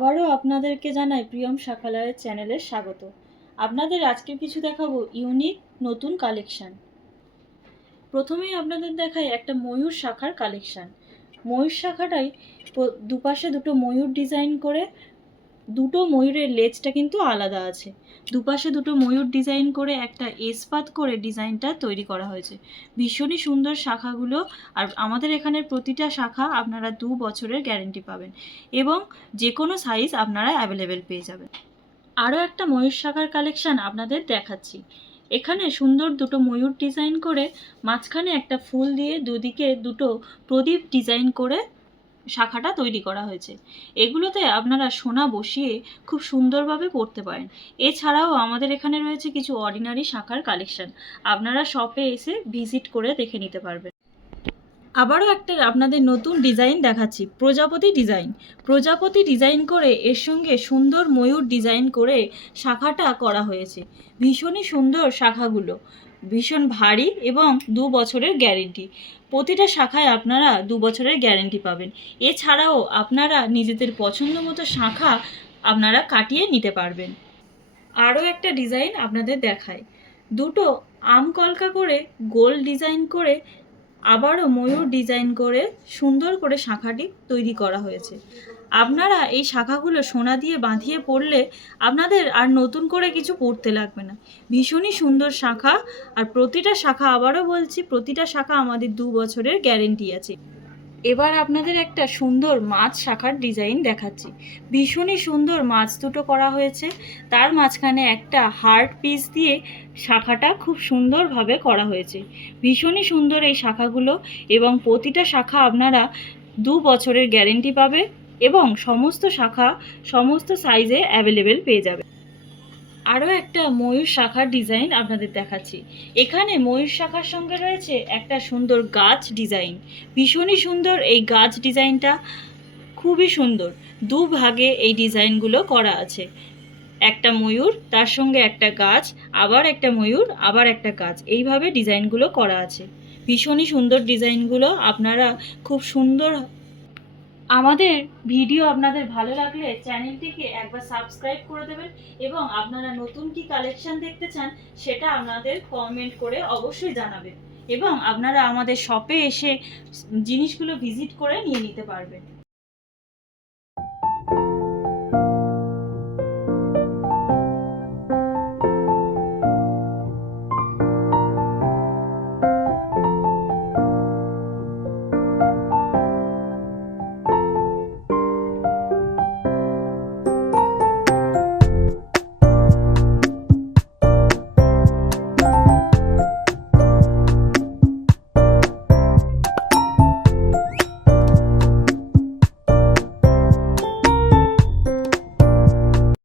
আবারও আপনাদেরকে জানাই প্রিয়ম শাখালয়ের চ্যানেলে স্বাগত। আপনাদের আজকে কিছু দেখাবো ইউনিক নতুন কালেকশান। প্রথমেই আপনাদের দেখাই একটা ময়ূর শাখার কালেকশান। ময়ূর শাখাটাই দুপাশে দুটো ময়ূর ডিজাইন করে, দুটো ময়ূরের লেজটা কিন্তু আলাদা আছে। দুপাশে দুটো ময়ূর ডিজাইন করে একটা এসপাত করে ডিজাইনটা তৈরি করা হয়েছে। ভীষণই সুন্দর শাখাগুলো। আর আমাদের এখানের প্রতিটা শাখা আপনারা 2 বছরের গ্যারেন্টি পাবেন এবং যে কোনো সাইজ আপনারা অ্যাভেলেবেল পেয়ে যাবেন। আরও একটা ময়ূর শাখার কালেকশান আপনাদের দেখাচ্ছি। এখানে সুন্দর দুটো ময়ূর ডিজাইন করে মাঝখানে একটা ফুল দিয়ে দুদিকে দুটো প্রদীপ ডিজাইন করে শাখাটা তৈরি করা হয়েছে। এগুলোতে আপনারা সোনা বসিয়ে খুব সুন্দরভাবে পরতে পারেন। এছাড়াও আমাদের এখানে রয়েছে কিছু অর্ডিনারি শাখার কালেকশন, আপনারা শপে এসে ভিজিট করে দেখে নিতে পারবেন। আবারও একটা আপনাদের নতুন ডিজাইন দেখাচ্ছি, প্রজাপতি ডিজাইন। প্রজাপতি ডিজাইন করে এর সঙ্গে সুন্দর ময়ূর ডিজাইন করে শাখাটা করা হয়েছে। ভীষণই সুন্দর শাখাগুলো, ভীষণ ভারী এবং 2 বছরের গ্যারেন্টি। প্রতিটা শাখায় আপনারা 2 বছরের গ্যারেন্টি পাবেন। এছাড়াও আপনারা নিজেদের পছন্দ মতো শাখা আপনারা কাটিয়ে নিতে পারবেন। আরও একটা ডিজাইন আপনাদের দেখায়, দুটো আম কলকা করে গোল ডিজাইন করে আবারও ময়ূর ডিজাইন করে সুন্দর করে শাখাটি তৈরি করা হয়েছে। আপনারা এই শাখাগুলো সোনা দিয়ে বাঁধিয়ে পরলে আপনাদের আর নতুন করে কিছু পরতে লাগবে না। ভীষণই সুন্দর শাখা, আর প্রতিটা শাখা, আবারও বলছি, প্রতিটা শাখা আমাদের 2 বছরের গ্যারেন্টি আছে। এবার আপনাদের একটা সুন্দর মাছ শাখার ডিজাইন দেখাচ্ছি। ভীষণই সুন্দর মাছ দুটো করা হয়েছে, তার মাঝখানে একটা হার্ট পিস দিয়ে শাখাটা খুব সুন্দরভাবে করা হয়েছে। ভীষণই সুন্দর এই শাখাগুলো এবং প্রতিটা শাখা আপনারা 2 বছরের গ্যারেন্টি পাবে এবং সমস্ত শাখা সমস্ত সাইজে অ্যাভেলেবেল পেয়ে যাবে। আরও একটা ময়ূর শাখার ডিজাইন আপনাদের দেখাচ্ছি। এখানে ময়ূর শাখার সঙ্গে রয়েছে একটা সুন্দর গাছ ডিজাইন। ভীষণই সুন্দর এই গাছ ডিজাইনটা, খুবই সুন্দর। 2 ভাগে এই ডিজাইনগুলো করা আছে, একটা ময়ূর, তার সঙ্গে একটা গাছ, আবার একটা ময়ূর, আবার একটা গাছ, এইভাবে ডিজাইনগুলো করা আছে। ভীষণই সুন্দর ডিজাইনগুলো, আপনারা খুব সুন্দর। আমাদের ভিডিও আপনাদের ভালো লাগলে চ্যানেলটিকে একবার সাবস্ক্রাইব করে দেবেন এবং আপনারা নতুন কি কালেকশন দেখতে চান সেটা আপনাদের কমেন্ট করে অবশ্যই জানাবেন এবং আপনারা আমাদের শপে এসে জিনিসগুলো ভিজিট করে নিয়ে নিতে পারবেন।